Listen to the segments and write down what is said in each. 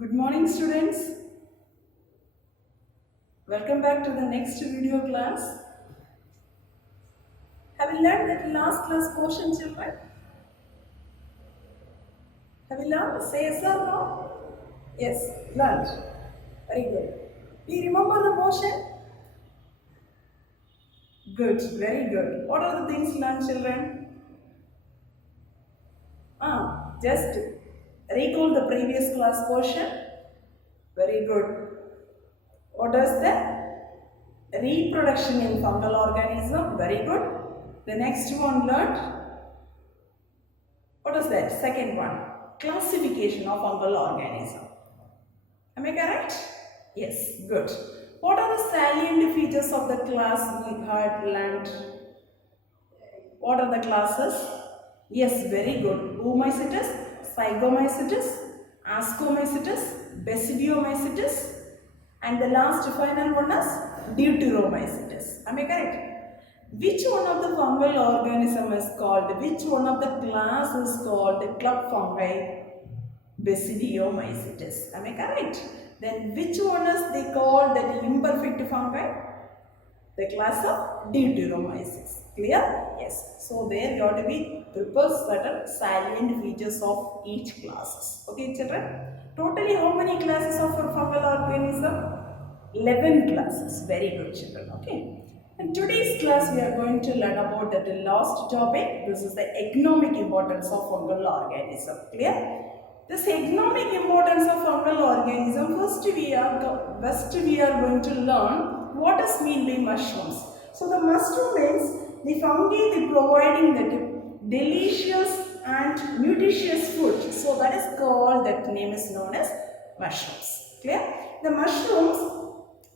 Good morning, students. Welcome back to the next video class. Have you learned that last class portion, children? Have you learned? Say yes or no? Yes, learned. Very good. Do you remember the portion? Good, very good. What are the things learned, children? Just recall the previous class portion. Very good. What is the reproduction in fungal organism? Very good. The next one learned. What is that? Second one. Classification of fungal organism. Am I correct? Yes, good. What are the salient features of the class we had learned? What are the classes? Yes, very good. Oomycetes, Zygomycetes, Ascomycetes, Basidiomycetes, and the last final one is Deuteromycetes. Am I correct? Which one of the fungal organism is called? Which one of the class is called club fungi? Basidiomycetes. Am I correct? Then which one is they called that imperfect fungi? The class of Deuteromycetes. Clear? Yes. So there you have to be prepare certain salient features of each classes. Okay, children? Totally how many classes of a fungal organism? 11 classes. Very good, children. Okay. In today's class, we are going to learn about the last topic. This is the economic importance of fungal organism. Clear? This economic importance of fungal organism, first we are going to learn what is mean by mushrooms. So the mushroom means the fungi they providing the delicious and nutritious food. So that is called, that name is known as mushrooms. Clear? The mushrooms,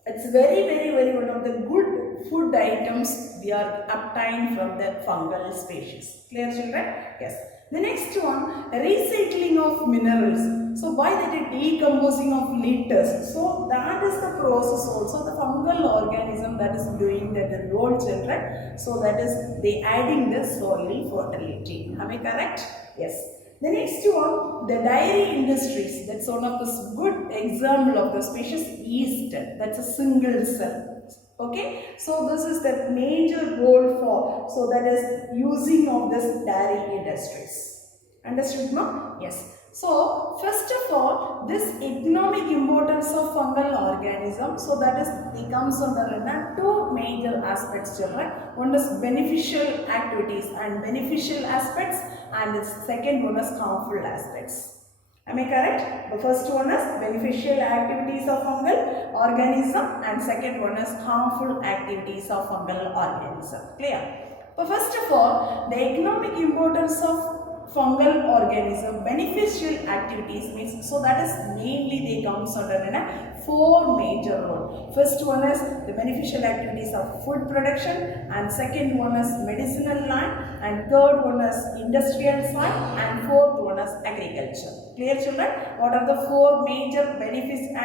it's very one of the good food items we are obtained from the fungal species. Clear, children? Yes. The next one, recycling of minerals. So by that decomposing of litters. So that is the process also. The fungal organism that is doing that role, children. So that is they adding the soil fertility. Am I correct? Yes. The next one, the dairy industries. That's one of the good example of the species yeast. That's a single cell. Okay, so this is the major role for, so that is using of this dairy industries. Understood, no? Yes. So first of all, this economic importance of fungal organism, so that is it comes under two major aspects, children. One is beneficial activities and beneficial aspects, and the second one is harmful aspects. Am I correct? The first one is beneficial activities of fungal organism, and second one is harmful activities of fungal organism. Clear? But first of all, the economic importance of fungal organism, beneficial activities means, so that is mainly they comes under four major roles. First one is the beneficial activities of food production, and second one is medicinal line, and third one is industrial side, and fourth one is agriculture. Clear, children? What are the four major beneficial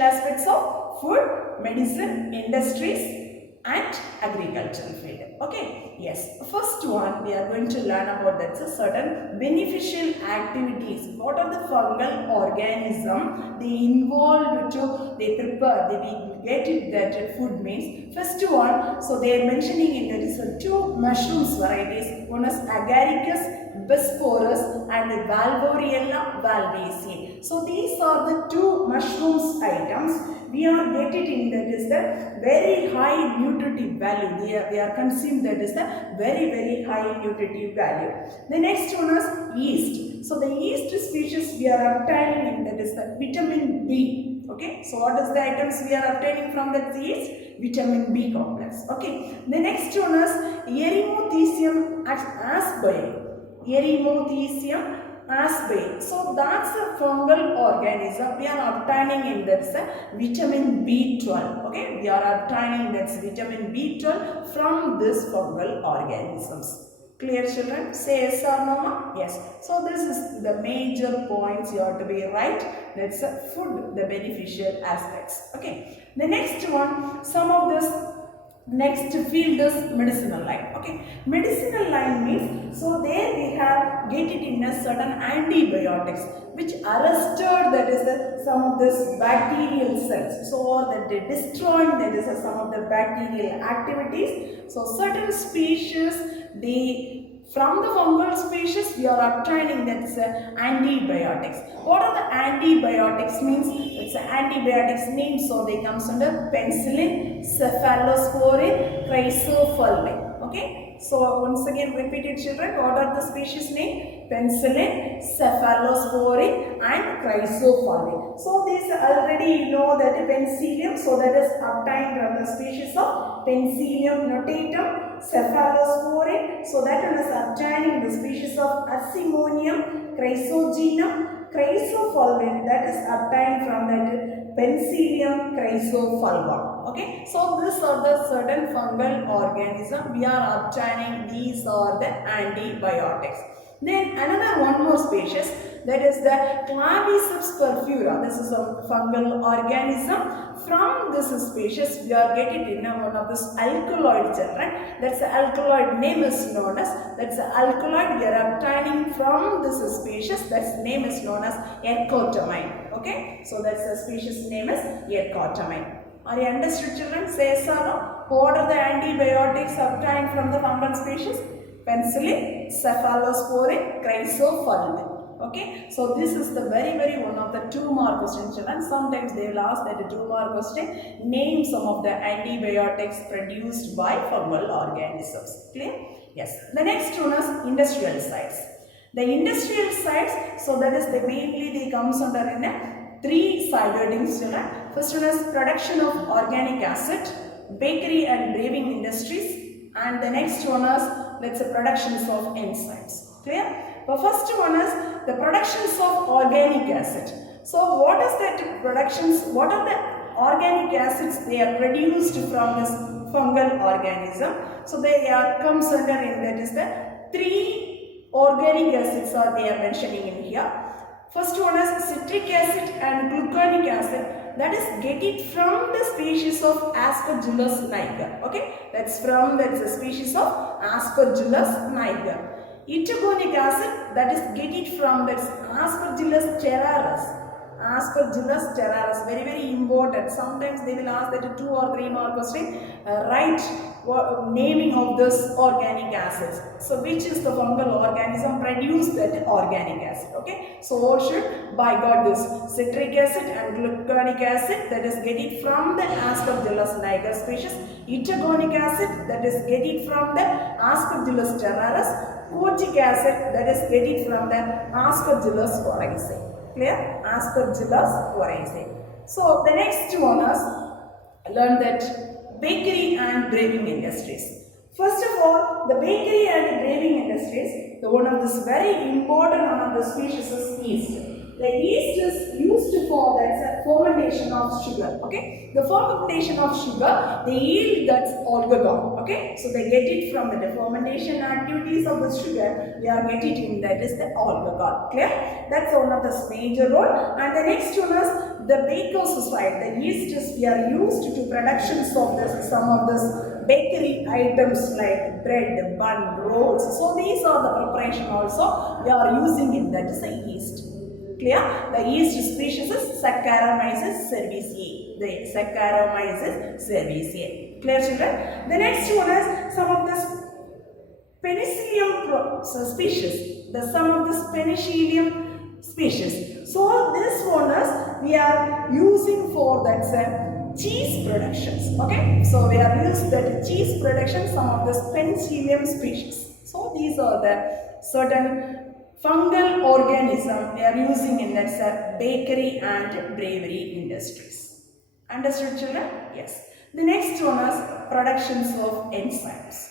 aspects of food, medicine, industries, and agricultural field. Okay, yes. First one we are going to learn about, that's a certain beneficial activities. What are the fungal organism they involved to they prepare, they get it that food means. First one, so they are mentioning in there is two mushrooms varieties. One is agaricus bisporus and Valvoriella valvaceae. So these are the two mushrooms items. We are getting in that is the very high nutritive value. We are consumed that is the very high nutritive value. The next one is yeast. So the yeast species we are obtaining in that is the vitamin B. Okay. So what is the items we are obtaining from that yeast? Vitamin B complex. Okay. The next one is Erythrothecium aspeyi. Erythrothecium aspeyi. So that's a fungal organism. We are obtaining in that vitamin B12. Okay, we are obtaining that vitamin B12 from this fungal organisms. Clear, children? Say yes or no? Yes. So this is the major points you have to be right. That's food, the beneficial aspects. Okay. The next one, some of this Next field is medicinal line. Okay, medicinal line means, so there we have get it in a certain antibiotics which arrested, that is some of this bacterial cells, so or that they destroying, that is some of the bacterial activities. So certain species, they from the fungal species we are obtaining, that's antibiotics. What are the antibiotics means? It's antibiotics name, so they comes under penicillin, cephalosporin, chrysophyllin. Okay, so once again repeat it children, what are the species name? Penicillin, cephalosporin and chrysophyllin. So this already you know that penicillium, so that is obtained from the species of Penicillium notatum, cephalosporin, so that one is obtaining the species of Asimonium, Chrysogenum, chrysophyllin, that is obtained from that Penicillium chrysophyllum. Okay, so these are the certain fungal organism we are obtaining. These are the antibiotics. Then another one more species, that is the Claviceps perfura. This is a fungal organism. From this species we are getting in one of this alkaloid children. That's the alkaloid name is known as, that's the alkaloid we are obtaining from this species. That's name is known as ergotamine. Okay, so that's the species name is ergotamine. Are you understood children? Say so. What are the antibiotics obtained from the fungal species? Penicillin, cephalosporin, chrysophyllin. Okay, so this is the very one of the 2 mark question children. Sometimes they will ask that 2 mark question, name some of the antibiotics produced by fungal organisms. Clear? Yes. The next one is industrial sites. The industrial sites, so that is the mainly they comes under in a 3-sided children. First one is production of organic acid, bakery and brewing industries, and the next one is, let's say, productions of enzymes. Clear? The first one is the productions of organic acid. So what is that productions? What are the organic acids they are produced from this fungal organism? So they are comes under in, that is the 3 organic acids are they are mentioning in here. First one is citric acid and gluconic acid, that is get it from the species of Aspergillus niger. Okay, that's a species of Aspergillus niger. Etogonic acid, that is get it from that's Aspergillus terraris. Aspergillus terraris, very important. Sometimes they will ask that 2 or 3 mark question, write naming of this organic acids. So which is the fungal organism produced that organic acid? Okay, so all should by God this citric acid and gluconic acid, that is get it from the Aspergillus niger species. Etogonic acid, that is get it from the Aspergillus terraris. Kojic acid, that is get it from the Aspergillus oryzae. Clear? Aspergillus oryzae. So the next one is learn that bakery and brewing industries. First of all, the bakery and brewing industries, the one of this very important one of the species is yeast. The yeast is used for that fermentation of sugar. Okay, the fermentation of sugar, they yield that alcohol. Okay, so they get it from the fermentation activities of the sugar. They are get it in, that is the alcohol. Clear? That's one of the major role. And the next one is the baker's side. The yeast is we are used to productions of this some of this bakery items like bread, bun, rolls. So these are the preparation also we are using in, that is the yeast. Clear? The yeast species is Saccharomyces cerevisiae. The Saccharomyces cerevisiae. Clear children? The next one is some of this Penicillium species. Some of this Penicillium species. So this one is we are using for that cheese productions. Okay, so we are using that cheese production some of this Penicillium species. So these are the certain fungal organism they are using in that bakery and brewery industries. Understood children? Yes. The next one is productions of enzymes.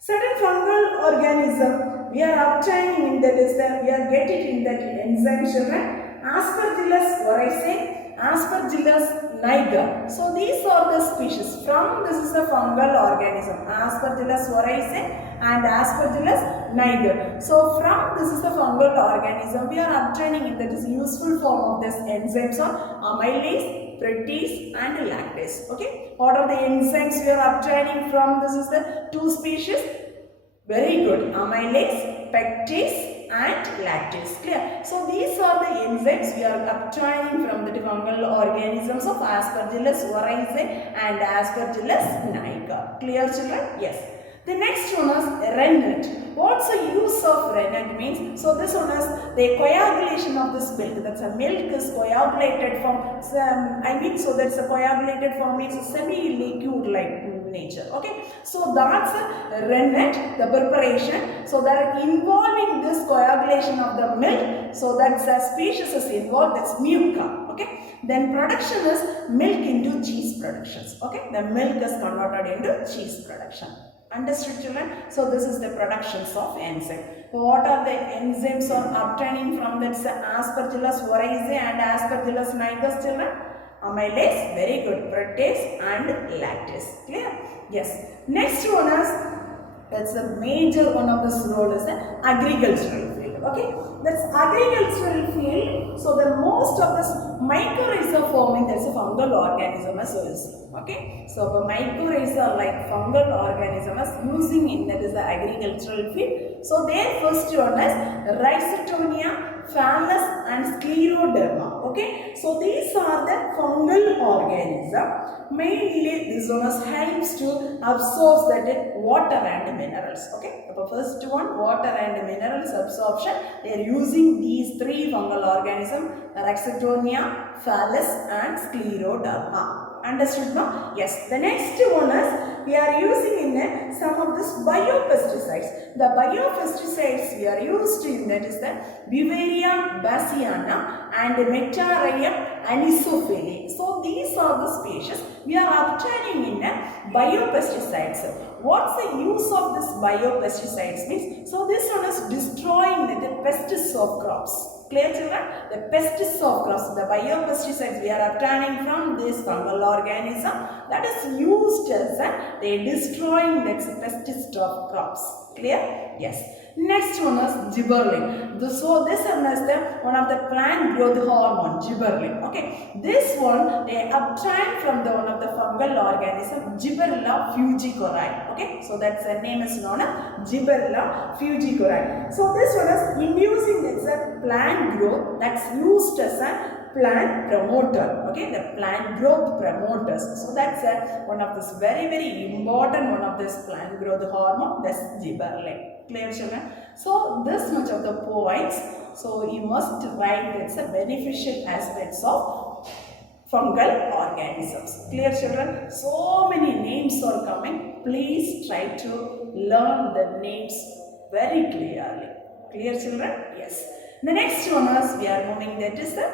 Certain fungal organism we are obtaining in that is that we are getting in that enzyme children. Aspergillus oryzae, Aspergillus niger. So these are the species from, this is a fungal organism, Aspergillus oryzae and Aspergillus niger. So from this is the fungal organism we are obtaining in that is useful form of this enzymes are amylase, protease and lactase. Okay, what are the enzymes we are obtaining from this is the two species? Very good, amylase, pectase and lactase. Clear? So these are the enzymes we are obtaining from the fungal organisms of Aspergillus oryzae and Aspergillus niger. Clear children? Yes. The next one is rennet. What's the use of rennet means? So this one is the coagulation of this milk. That's a milk is coagulated from, so that's a coagulated form means semi-liquid like nature. Okay, so that's a rennet, the preparation. So that involving this coagulation of the milk. So that's a species is involved. That's muca. Okay, then production is milk into cheese productions. Okay, the milk is converted into cheese production. Understood children? So this is the productions of enzyme. So what are the enzymes are obtaining from that Aspergillus oryzae and Aspergillus niger children? Amylase, very good, protease and lactase. Clear? Yes. Next one is, that's a major one of this role is the agricultural field. Okay, that's agricultural field. So the most of this mycorrhiza forming, that's a fungal organism as well. Okay, so the mycorrhiza like fungal organism is using in that is the agricultural field. So their first one is Rhizotonia, phallus and scleroderma. Okay, so these are the fungal organism. Mainly this one helps to absorb that water and minerals. Okay, the first one, water and minerals absorption. They are using these three fungal organisms: Rhizotonia, phallus and scleroderma. Understood now? Yes. The next one is we are using in some of this biopesticides. The biopesticides we are used in that is the Beauveria bassiana and Metarhizium anisophili. So these are the species we are obtaining in biopesticides. What's the use of this biopesticides means? So this one is destroying the pests of crops. Clear children? The pests of crops, the biopesticides we are obtaining from this fungal organism that is used as they destroying the pests of crops. Clear? Yes. Next one is gibberellin. So this one is one of the plant growth hormone, gibberellin. Okay, this one they obtain from the one of the fungal organism, Gibberella fungicori. Okay, so that's the name is known as Gibberella fungicori. So this one is inducing the plant growth that's used as a plant promoter. Okay, the plant growth promoters. So that's one of this very important one of this plant growth hormone, that's gibberellin. Clear children? So this much of the points. So you must write that's a beneficial aspects of fungal organisms. Clear children? So many names are coming. Please try to learn the names very clearly. Clear children? Yes. The next one is we are moving, that is the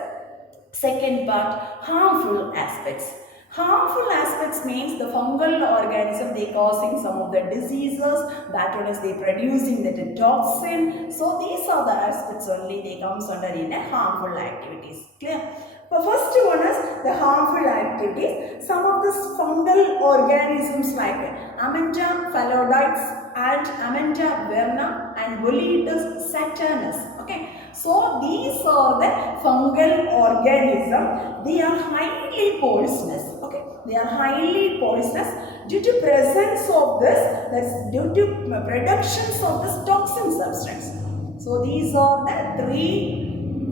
second part, harmful aspects. Harmful aspects means the fungal organism they causing some of the diseases, that one is they producing the toxin. So these are the aspects only they comes under in a harmful activities. Clear? The first one is the harmful activities. Some of these fungal organisms like Amenta phallodites and Amenta verna and Boletus saturnus. Okay, so these are the fungal organisms. They are highly poisonous. Okay, they are highly poisonous due to presence of this. That's due to productions of this toxin substance. So these are the three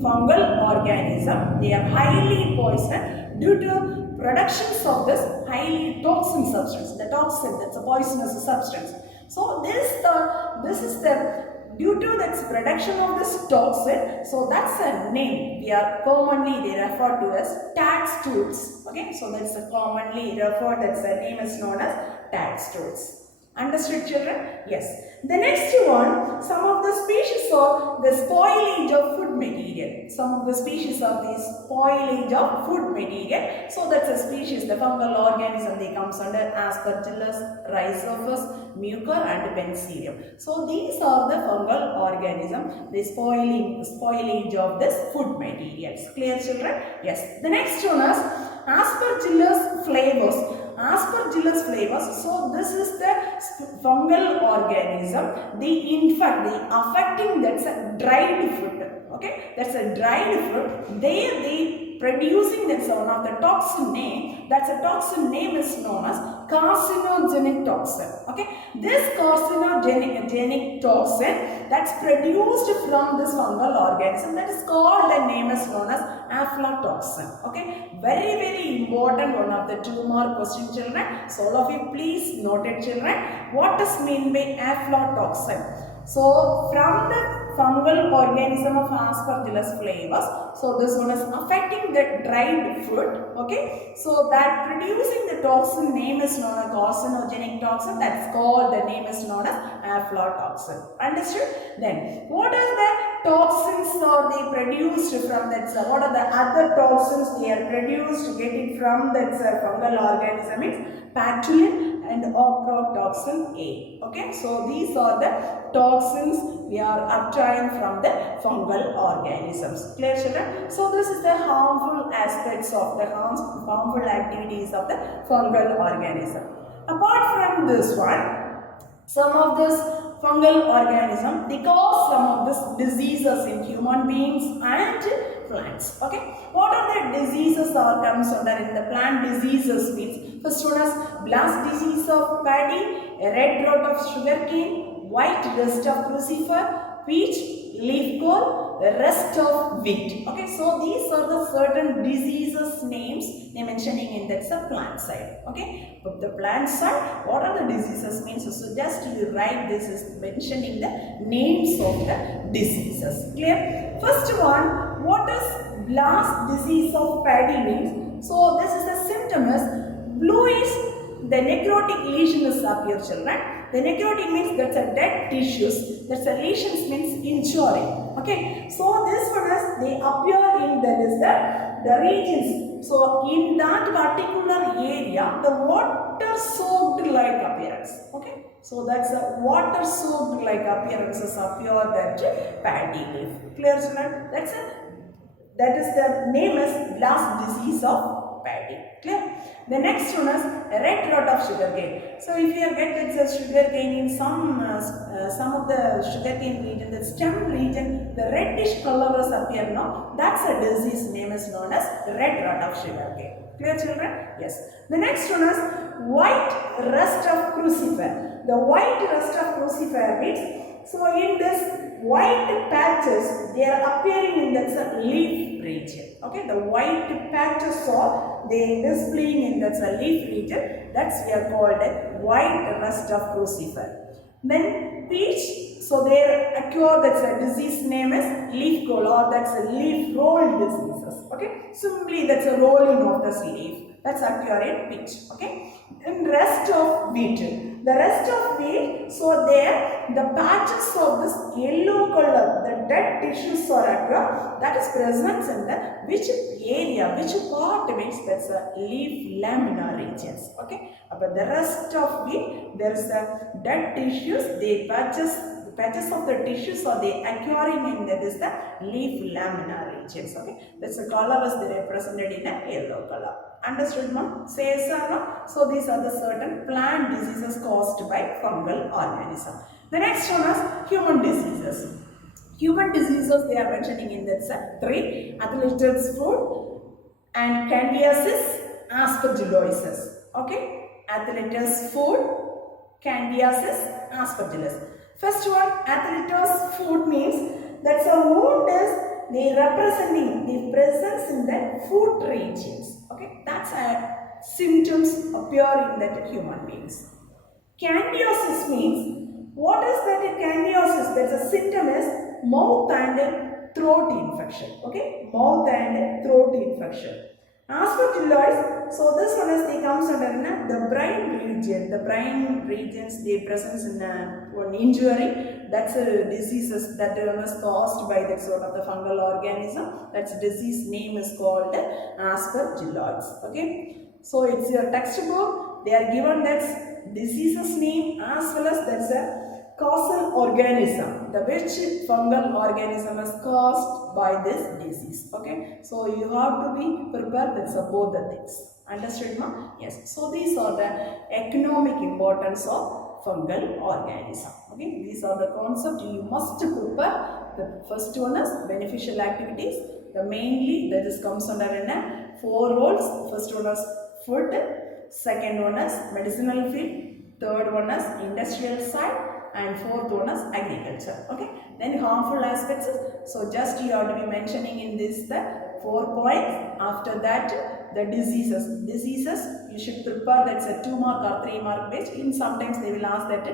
fungal organism. They are highly poisonous due to productions of this highly toxin substance. The toxin, that's a poisonous substance. So this is the due to that production of this toxin. So that's a name. We are commonly they refer to as tadstones. Okay, so that's a commonly referred. That's a name is known as tadstones. Understood children? Yes. The next one, some of the species are the spoilage of food material. Some of the species are the spoilage of food material. So that's a species, the fungal organism, they comes under Aspergillus, Rhizophus, Mucor and Benzerium. So these are the fungal organism, the spoilage of this food materials. Clear children? Yes. The next one is Aspergillus flavus. Aspergillus flavus. So this is the fungal organism. In fact, they affecting, that's a dried fruit. Okay, that's a dried fruit. They producing, that's one of the toxin name. That's a toxin name is known as carcinogenic toxin. Okay, this carcinogenic toxin that's produced from this fungal organism, that is called, the name is known as aflatoxin. Okay, very important, one of the 2 more question, children. So all of you please note it, children. What does mean by aflatoxin? So from the fungal organism of Aspergillus flavus, so this one is affecting the dried fruit. Okay, so that producing the toxin name is known as carcinogenic toxin, that's called, the name is known as aflatoxin. Understood? Then what are the toxins are they produced from that? What are the other toxins they are produced getting from that fungal organism? Is patulin and ochratoxin A. Okay, so these are the toxins we are obtaining from the fungal organisms. Clear, children? So this is the harmful aspects of the harmful activities of the fungal organism. Apart from this one, some of this fungal organism, they cause some of these diseases in human beings and plants. Okay, what are the diseases or comes under in the plant diseases means? First one is blast disease of paddy, red rot of sugarcane, white rust of crucifer, peach, leaf curl, rust of wheat. Okay, so these are the certain diseases names they mentioning in that plant side. Okay, but the plant side, what are the diseases means? So just you write this is mentioning the names of the diseases. Clear? First one, what is blast disease of paddy means? So this is the symptom is bluish, the necrotic lesion is appear, children. The necrotic means that's a dead tissues, that's a lesions means injury. Okay, so this one is they appear in the regions. So in that particular area, the water soaked like appearance. Okay, so that's a water soaked like appearances appear that paddy leaf. Clear, children? That is the name is blast disease of paddy. Clear? The next one is red rot of sugarcane. So if you get that sugarcane in some of the sugarcane region, the stem region, the reddish color is appear now. That's a disease name is known as red rot of sugarcane. Clear, children? Yes. The next one is white rust of crucifer. The white rust of crucifer means, so in this white patches, they are appearing in that leaf region. Okay, the white patches are they displaying in that leaf region. That's we are called a white rust of crucifer. Then peach, so they occur, that's a disease name is leaf curl, or that's a leaf roll diseases. Okay, simply that's a rolling of this leaf. That's occur in peach. Okay, and rest of wheat. The rest of wheat, so there the patches of this yellow color, the dead tissues are occur, that is present in the which area, which part means that's a leaf lamina regions. Okay, but the rest of wheat, there is a dead tissues, the patches of the tissues are they occurring in that is the leaf lamina regions. Okay, that's the color is they represented in a yellow color. Understood, ma'am? Say yes or no? So these are the certain plant diseases caused by fungal organism. The next one is human diseases. Human diseases they are mentioning in that set 3: Aflatoxin food and candidiasis, aspergillosis. Okay, Aflatoxin food, candidiasis, aspergillus. First one, Aflatoxin food means that's a wound is they representing the presence in the food regions. Okay, that's a symptoms appear in that human beings. Candidiasis means, what is that candidiasis? That's a symptom is mouth and throat infection. Okay, mouth and throat infection. Aspergillosis, so this one is they comes under the brain region. The brain regions they presence in one injury. That's a diseases that was caused by that sort of the fungal organism. That's disease name is called aspergillosis. Okay, so it's your textbook. They are given that diseases name as well as that's a causal organism, the which fungal organism is caused by this disease. Okay, so you have to be prepared with both the things. Understood, ma? Yes. So these are the economic importance of fungal organism. Okay, these are the concepts you must prepare. The first one is beneficial activities. The mainly that is comes under in four roles. First one is food. Second one is medicinal field. Third one is industrial side. And fourth one is agriculture. Okay, then harmful aspects. So just you have to be mentioning in this the 4 points. After that, the diseases you should prepare. That's a 2 mark or 3 mark based. In sometimes they will ask that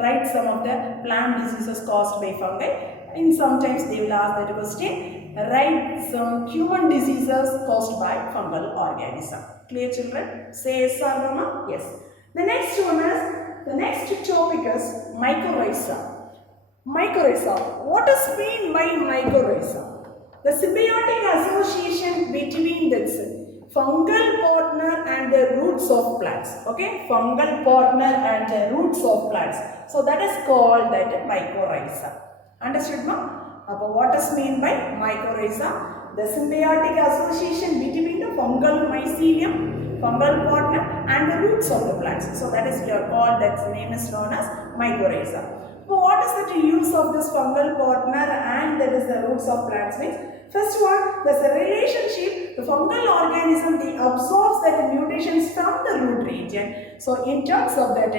write some of the plant diseases caused by fungi. In sometimes they will ask that question, write some human diseases caused by fungal organism. Clear, children? Say yes or no? Yes. The next one is, the next topic is mycorrhiza. Mycorrhiza. What is mean by mycorrhiza? The symbiotic association between the fungal partner and the roots of plants. Okay, fungal partner and the roots of plants. So that is called that mycorrhiza. Understood, ma? What is mean by mycorrhiza? The symbiotic association between the fungal mycelium, fungal partner and the roots of the plants. So that is we are called, that name is known as mycorrhiza. So what is the use of this fungal partner and that is the roots of plants means? First one, there's a relationship. The fungal organism, they absorbs that mutations from the root region. So in terms of that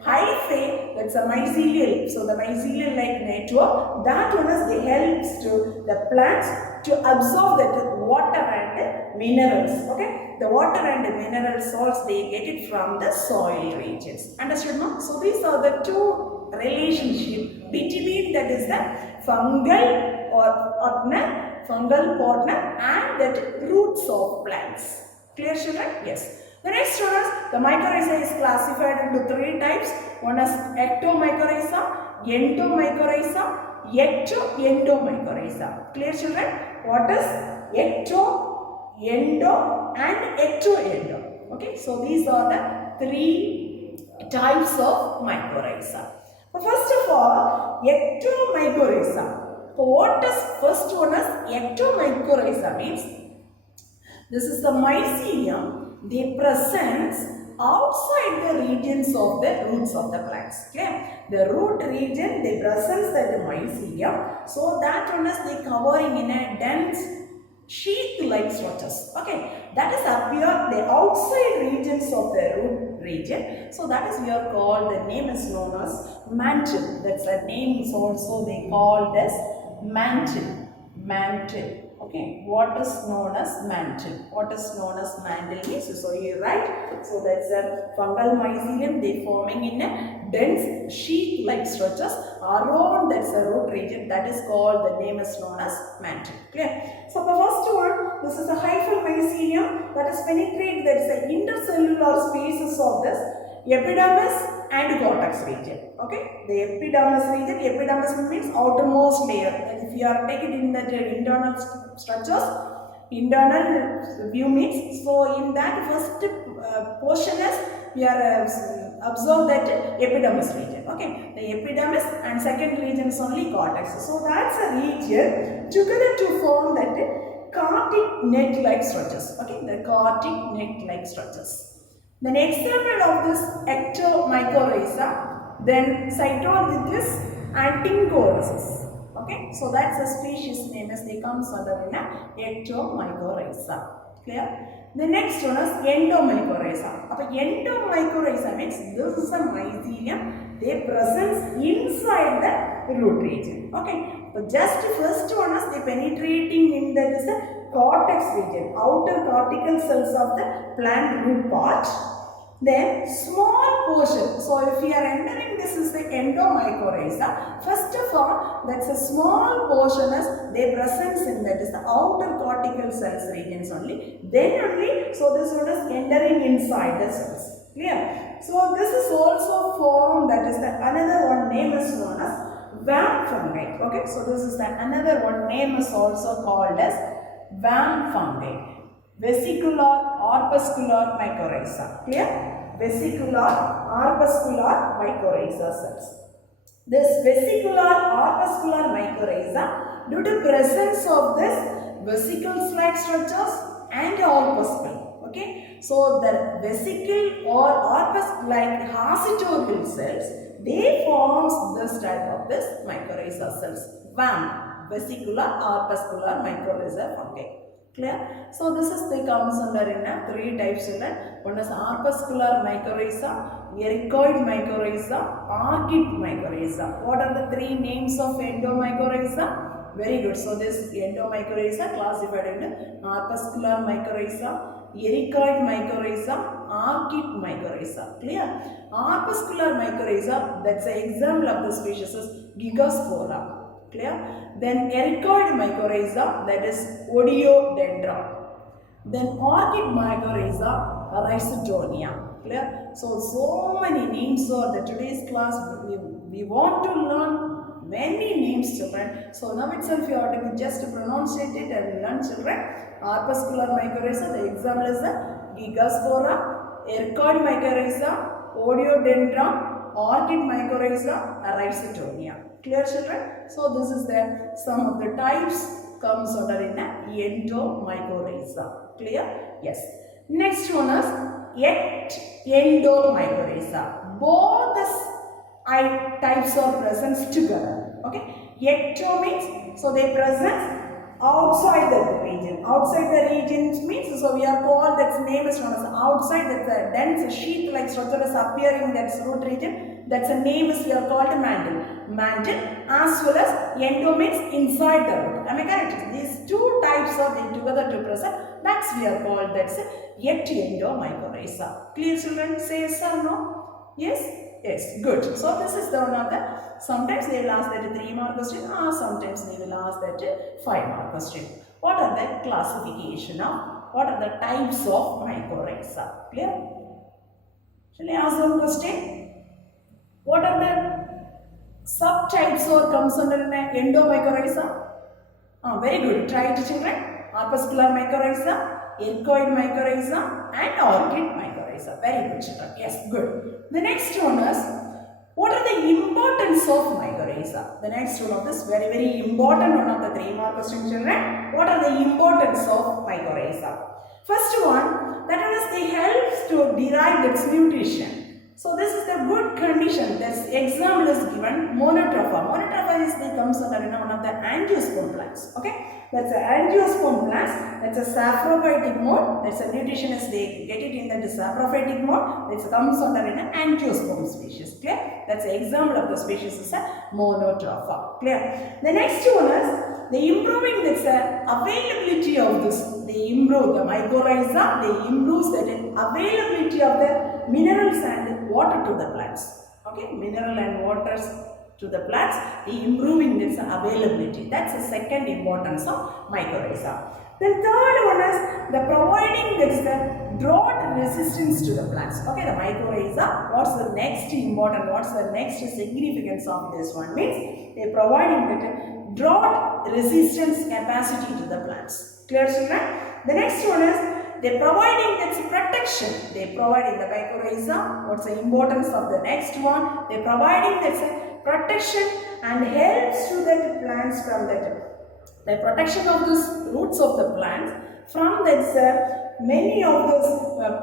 hyphae, that's a mycelial. So the mycelial like network, that one is they helps to the plants to absorb that water and minerals. Okay, the water and the mineral salts they get it from the soil regions. Understood, no? So these are the two relationship between that is the fungal partner and that roots of plants. Clear, children? Yes. The next one is the mycorrhiza is classified into 3 types. One is ectomycorrhiza, endomycorrhiza, ecto-endomycorrhiza. Clear, children? What is ecto, endo and ecto-endo? Okay, so these are the 3 types of mycorrhiza. First of all, ectomycorrhiza. What is first one is ectomycorrhiza means this is the mycelium. They presents outside the regions of the roots of the plants. Okay, the root region they presents that mycelium. So that one is they covering in a dense sheath-like structures. Okay, that is appear the outside regions of the root region. So that is we are called, the name is known as mantle. That's the name is also they called as mantle. Okay, what is known as mantle? What is known as mantle means, so you write, so that's a fungal mycelium they forming in a dense sheath-like structures around that's a root region, that is called, the name is known as mantle. Clear? So the first one, this is a hyphal mycelium that is penetrate, that is the intercellular spaces of this epidermis and cortex region. Okay, the epidermis region, epidermis means outermost layer. And if you are taking in that internal structures, internal view means, so in that first portion is we are observe that epidermis region. Okay, the epidermis and second region is only cortex. So that's a region together to form that cartic net-like structures. Okay, the cartic net-like structures. Then example of this ectomycorrhiza, then cytolysis and tingorasis. Okay, so that's a species name as they comes under in ectomycorrhiza. Clear? The next one is endomycorrhiza. Endomycorrhiza means this is a mycelium. They present inside the root region. Okay, but just first one is they penetrating in that is the cortex region, outer cortical cells of the plant root part. Then small portion. So if we are entering, this is the endomycorrhiza. First of all, that's a small portion is they presence in that is the outer cortical cells regions only. Then only, so this one is entering inside the cells. Clear? So this is also formed, that is the another one name is known as worm fungi. Okay, so this is the another one name is also called as worm fungi. Vesicular corpuscular mycorrhiza. Clear? Vesicular corpuscular mycorrhiza cells. This vesicular corpuscular mycorrhiza, due to presence of this vesicles-like structures and corpuscle. Okay, so the vesicle or like hacitogal cells, they forms this type of this mycorrhiza cells. VAM, vesicular corpuscular mycorrhiza fungi. Clear? So this is the comes under in three types. One is corpuscular mycorrhiza, ericoid mycorrhiza, archid mycorrhiza. What are the three names of endomycorrhiza? Very good. So this endomycorrhiza classified into corpuscular mycorrhiza, ericoid mycorrhiza, archid mycorrhiza. Clear? Corpuscular mycorrhiza, that's an example of the species is Gigaspora. Clear? Then ericoid mycorrhiza, that is Odiodendron. Then archid mycorrhiza, Rhizotonia. Clear? So many names are the today's class. We want to learn many names, children. So now itself you have to just pronunciate it and learn, children. Corpuscular mycorrhiza, the example is the Gigaspora, ericoid mycorrhiza, Odiodendron, archid mycorrhiza, Rhizotonia. Clear, children? So this is the some of the types comes under in endomycorrhiza. Clear? Yes. Next one is endomycorrhiza. Both the types are present together. Okay. Ecto means so they present outside the region. Outside the region means so we are called that name is known as outside. That's a dense sheath like structure is appearing that root region. That's a name is we are called mantle. Mantle as well as endo means inside the root. Am I correct? These two types are together to present. That's we are called that's endomycorrhiza. Clear, children? Say yes or no? Yes? Yes. Good. So this is the one of the. Sometimes they will ask that 3-mark question, or sometimes they will ask that 5-mark question. What are the classification of? What are the types of mycorrhiza? Clear? Shall I ask one question? What are the subtypes or comes under endomycorrhiza? Very good. Try it, children. Corpuscular mycorrhiza, ericoid mycorrhiza, and archid mycorrhiza. Very good, children. Yes, good. The next one is, what are the importance of mycorrhiza? The next one of this very important one of the 3-mark question, children. What are the importance of mycorrhiza? First one, that is they helps to derive its nutrition. So this is the good condition. This example is given monotropha. Monotropha is the comes under one of the angiosperm plants. Okay, that's an angiosperm plants. That's a saprophytic mode. That's a nutrition is they get it in the saprophytic mode. It comes under an angiosperm species. Clear? That's an example of the species is a monotropha. Clear? The next one is the improving this availability of this. They improve the mycorrhiza. They improve the availability of the minerals and water to the plants. Okay, mineral and waters to the plants, improving this availability. That's the second importance of mycorrhiza. Then third one is the providing this drought resistance to the plants. Okay, the mycorrhiza. What's the next important? What's the next significance of this one? Means they providing that drought resistance capacity to the plants. Clear, children? The next one is they providing that protection. They providing the mycorrhiza. What's the importance of the next one? They providing that protection and helps to the plants from that. The protection of those roots of the plants from that many of those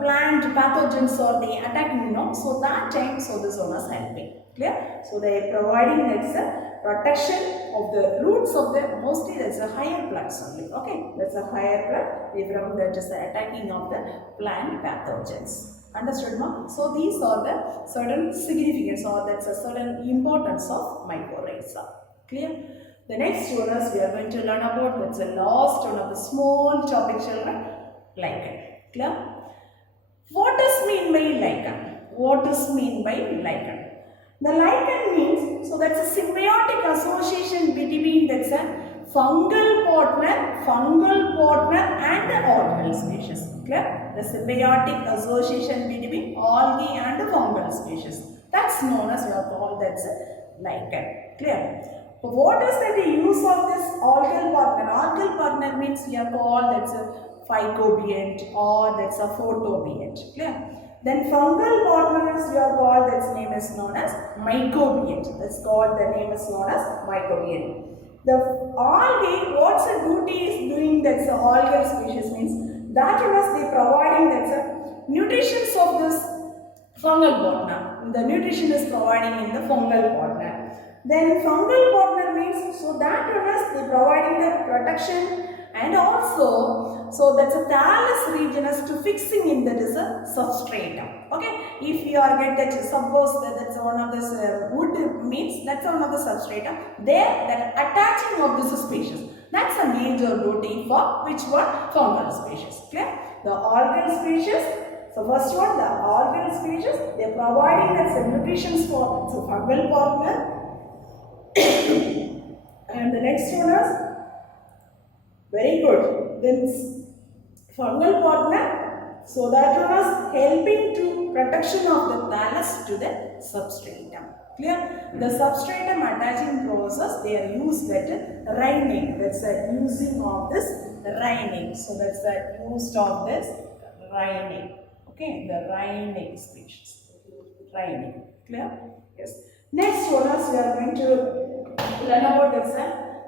plant pathogens or the attacking. So that time, so this one is helping. Clear? So they are providing that protection of the roots of the mostly that's a higher plants only. Okay, that's a higher plant. From that is the attacking of the plant pathogens. Understood, ma? So these are the certain significance or that's a certain importance of mycorrhiza. Clear? The next one is we are going to learn about that's the last one of the small topic, children. Lichen. Clear? What does mean by lichen? What does mean by lichen? The lichen means, so that's a symbiotic association between that's a fungal partner and the algal species. Clear? The symbiotic association between algae and the fungal species. That's known as we are called that's a lichen. Clear? So what is the use of this algal partner? Algal partner means we are called that's a phycobient or that's a photobient. Clear? Then fungal partners we are called, that's name is known as mycobient. That's called, the name is known as mycobient. The algae, what's the duty is doing, that's the algal species means that one is they providing that nutritions of this fungal partner. The nutrition is providing in the fungal partner. Then fungal partner means, so that one is they providing the protection, and also so that's a thallus region is to fixing in that is a substratum. Okay, if you are get that, suppose that that's one of this wood means that's one of the substratum, there that attaching of this species, that's a major duty for which one? Fungal species. Clear? The algal species. So first one, the algal species, they are providing that nutrition for the fungal partner. And the next one is very good. Then fungal partner, so that one is helping to protection of the thallus to the substratum. Clear? The substratum attaching process, they are used that reining. That's the using of this reining. So that's the use of this reining. Okay, the reining species. Reining. Clear? Yes. Next one is we are going to learn about this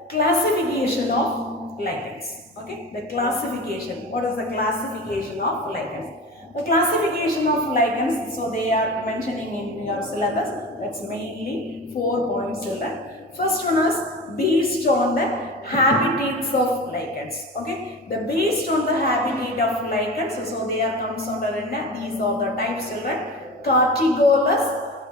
classification of lichens. Okay, the classification. What is the classification of lichens? The classification of lichens, so they are mentioning in your syllabus, that's mainly 4 points. First one is based on the habitats of lichens. Okay, the based on the habitat of lichens, so they are comes under in these are the types children: Cartigolus,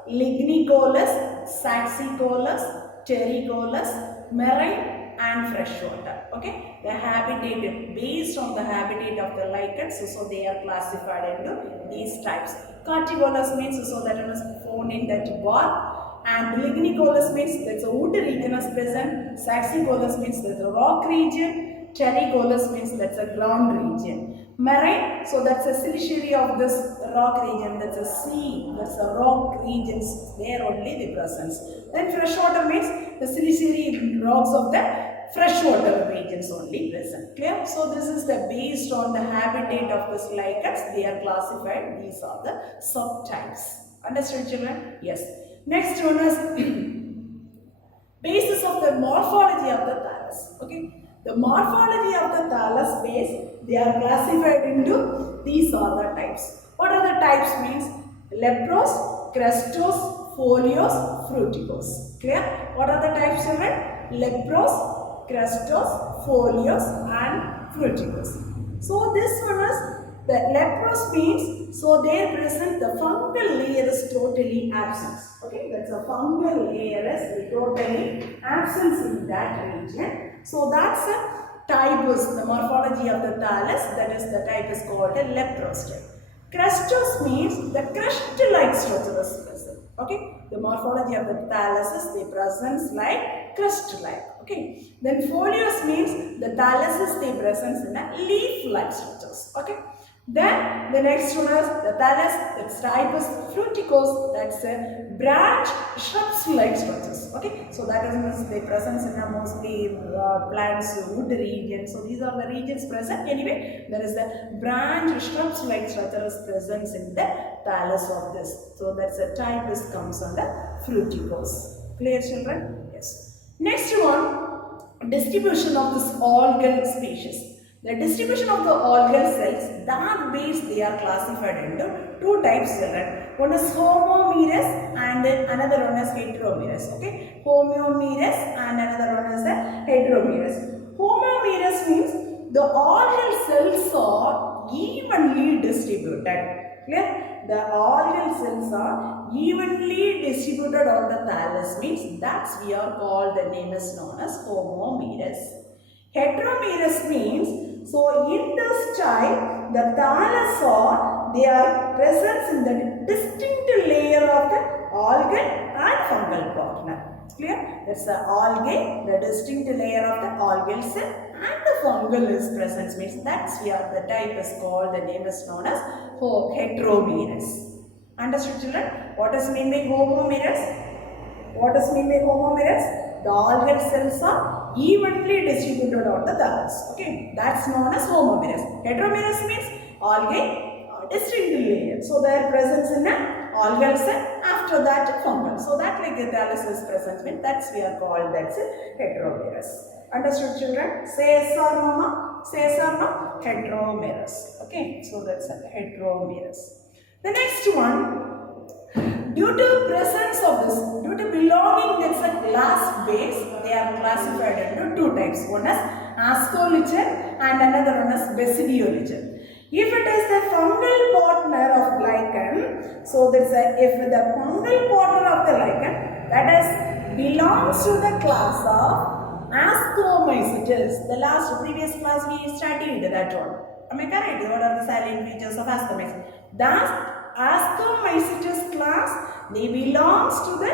Lignicolous, Saxicolous, Terricolous, marine and freshwater. Okay, the habitat based on the habitat of the lichens, so they are classified into these types. Cartigolous means so that it is found in that bark, and Lignicolous means that's a wood region is present. Saxicolous means that's a rock region. Terricolous means that's a ground region. Marine, so that's a siliciary of this rock region, that's a sea, that's a rock regions, there only the presence. Then freshwater means the siliciary rocks of the freshwater regions only present. Clear? So this is the based on the habitat of this lichens, they are classified. These are the subtypes. Understood children? Yes. Next one is basis of the morphology of the thallus. Okay. The morphology of the thallus base, they are classified into these are the types. What are the types means? Leprous, crustose, foliose, fruticose. Clear? What are the types children? Leprous, crustose, foliose and fruticose. So this one is the leprous means, so there present the fungal layer is totally absent. Okay, that's a fungal layer is totally absent in that region. So that's a type is the morphology of the thallus, that is the type is called a leprous type. Crustose means the crust-like structure is present. Okay, the morphology of the thallus is the presence like crust-like. Okay, then foliose means the thallus is the presence in a leaf-like structures. Okay. Then the next one is the thallus, its type is fruticose, that's a branch shrubs-like structures. Okay, so that is the presence in a mostly plants, wood region. So these are the regions present. Anyway, there is the branch shrubs-like structures presence in the thallus of this. So that's the type is comes under fruticose. Clear children? Yes. Next one, distribution of this algal species. The distribution of the algal cells, that base they are classified into two types children. One is homomerous and another one is heteromerous. Okay, homomerous and another one is heteromerous. Homomerous means the algal cells are evenly distributed. Clear? The algal cells are evenly distributed on the thallus means that's we are called, the name is known as homomerous. Heteromerous means, so in this type, the thallus are, they are present in the distinct layer of the algal and fungal partner. Clear? That's the algae, the distinct layer of the algal cell, and the fungal is present means that's where the type is called, the name is known as heteromerous. Understood children? What is mean by homomerous? What is mean by homomerous? The algal cells are evenly distributed on the thallus. Okay, that's known as homomerous. Heteromerous means algae distinct layer. So their presence in an algal cell, after that fungal. So that like the thallus is present means that's we are called, that's heteromerous. Understood children? Say yes or no? Say yes or no? heteromerous. Okay, so that's a heteromerous. The next one, due to presence of this, due to belonging that's a glass base, they are classified into two types. One is ascolichen and another one is basidiolichen. If it is the fungal partner of lichen, so that's if the fungal partner of the lichen that is belongs to the class of Ascomycetes. The last previous class we studied that one. Am I correct? What are the silent features of Ascomycetes? Thus, Ascomycetes class, they belongs to the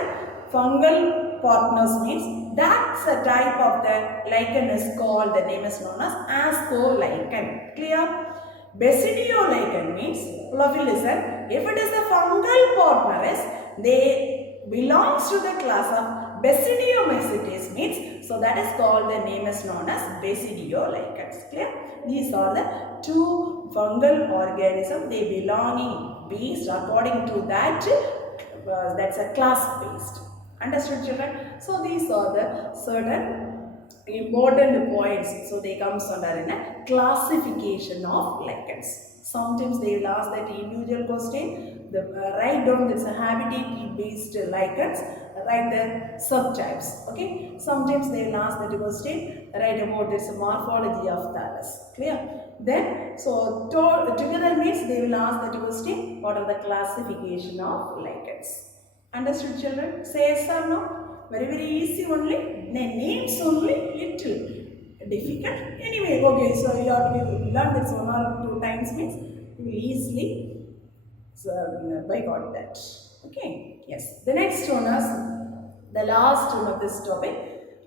fungal partners, means that's a type of the lichen is called, the name is known as ascolichen. Clear? Basidiolichen means, listen, if it is the fungal partners, they belongs to the class of Basidiomycetes, means, so that is called, the name is known as basidiolichens. Clear? These are the two fungal organisms, they belonging based according to that, that's a class based. Understood, children? So these are the certain important points. So they comes under in a classification of lichens. Sometimes they will ask that individual question. Write down this habitat based lichens. Write the subtypes. Okay. Sometimes they will ask that question. Write about this morphology of thallus. Clear? Then, so together means they will ask that question. What are the classification of lichens? Understood, children? Say yes or no? Very easy only. Names only little difficult. Anyway, okay. So you have to learn this one or two times means you will easily bypass that. Okay. Yes. The next one is the last one of this topic.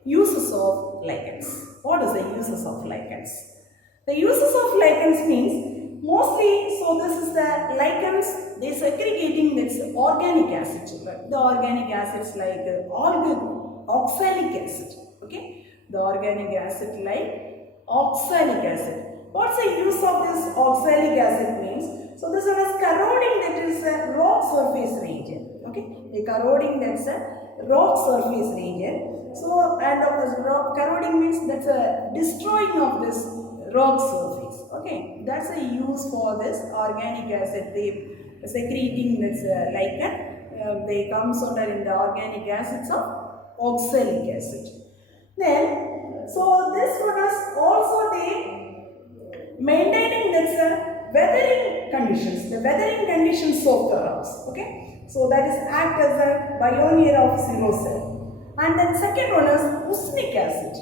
Uses of lichens. What is the uses of lichens? The uses of lichens means mostly, so this is the lichens, they segregating this organic acid. The organic acids like oxalic acid. Okay, the organic acid like oxalic acid. What's the use of this oxalic acid means? So this one is corroding, that is a rock surface region. Okay, the corroding, that's a rock surface region. So and of this corroding means that's a destroying of this rock surface. Okay, that's a use for this organic acid. They secreting this lichen. They comes under in the organic acids of oxalic acid. Then, so this one is also they maintaining this weathering conditions. The weathering conditions of the rocks. Okay, so that is act as a pioneer of xylosol. And then second one is usnic acid.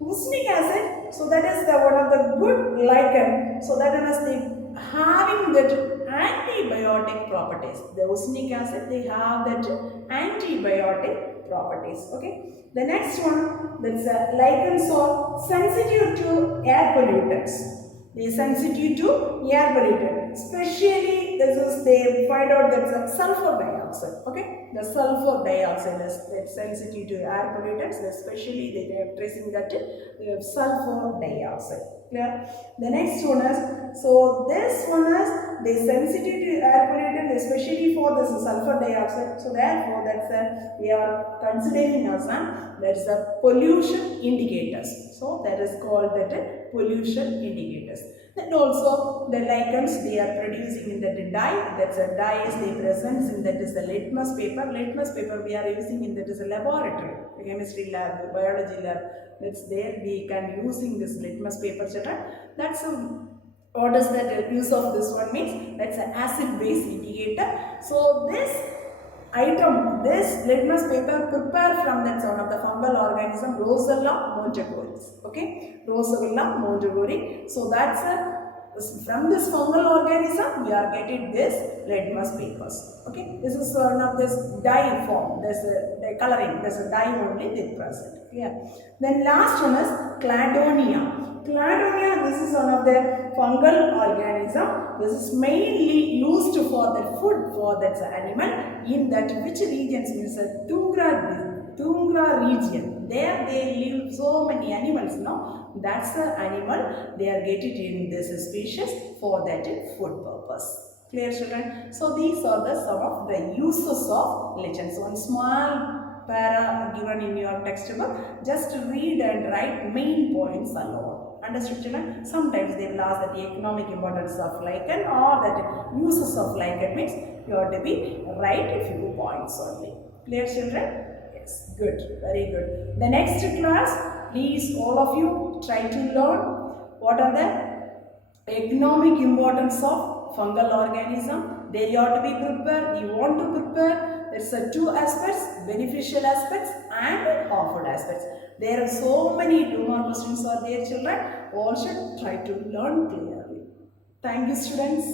Usnic acid, so that is the one of the good lichen. So that one is the having that antibiotic properties. The usnic acid, they have that antibiotic properties. Okay. The next one, that's lichens are sensitive to air pollutants. They are sensitive to air pollutants. Especially, this is they find out that sulfur dioxide. Okay. The sulfur dioxide is sensitive to air pollutants. Especially, they are tracing that sulfur dioxide. Clear? The next one is, so this one is they sensitive to air pollutant, especially for this sulfur dioxide. So therefore, that's we are considering as that's the pollution indicators. So that is called that pollution indicators. Then also the lichens, they are producing in that dye. That's a dye is they present in that is the litmus paper. Litmus paper we are using in that is a laboratory, a chemistry lab, biology lab. That's there we can using this litmus paper, etc. That's what does that use of this one means? That's an acid base indicator. So this item, this litmus paper prepared from that one of the fungal organism Rosella montegoris. Okay, Rosella montegori. So that's from this fungal organism we are getting this litmus papers. Okay, this is one of this dye form. There's a coloring. There's a dye only they present. Yeah. Then last one is cladonia. Cladonia. This is one of the fungal organism. This is mainly used for the food for that animal in that which regions means Tungra region. There they live so many animals now. That's the animal they are getting in this species for that food purpose. Clear, children? So these are the some of the uses of lichens. One small para given in your textbook. Just read and write main points alone. Understood children? Sometimes they will ask that the economic importance of lichen or that uses of lichen means you have to be right a few points only. Clear children? Yes, good, very good. The next class, please all of you try to learn what are the economic importance of fungal organism. There you have to be prepared, you want to prepare. There's two aspects, beneficial aspects and harmful aspects. There are so many 2 mark questions are there children. All should try to learn clearly. Thank you students.